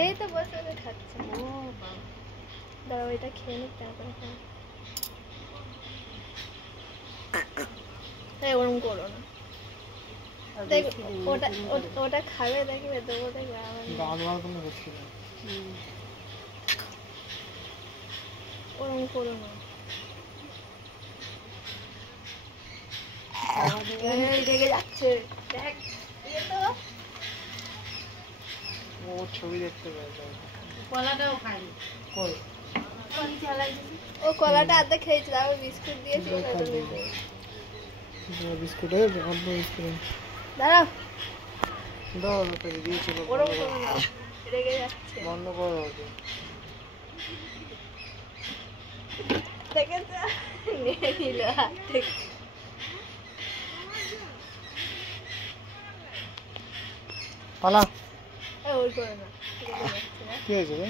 এই তো বসে বসে খাচ্ছে। দাঁড়াও এটা খেয়ে নিক তারপরে খাবো। ওরম করো না, দেখ ওটা খাবে দেখবে দেবো দেখবে ওরম করো না। রেগে যাচ্ছে দেখ ও ছবি দেখতে পেয়েছে। কলাটাও খাই ও কলাটা আধা খেয়েছিল আবার বিস্কুট দিয়েছিল বিস্কুট দাঁড়াও দাও তোকে দিয়েছিল ওরম করো না রেগে যাচ্ছে বন্ধ করে দাও দেখেছ নিয়ে নিল হাত থেকে পালা ওই করো না কি হয়েছে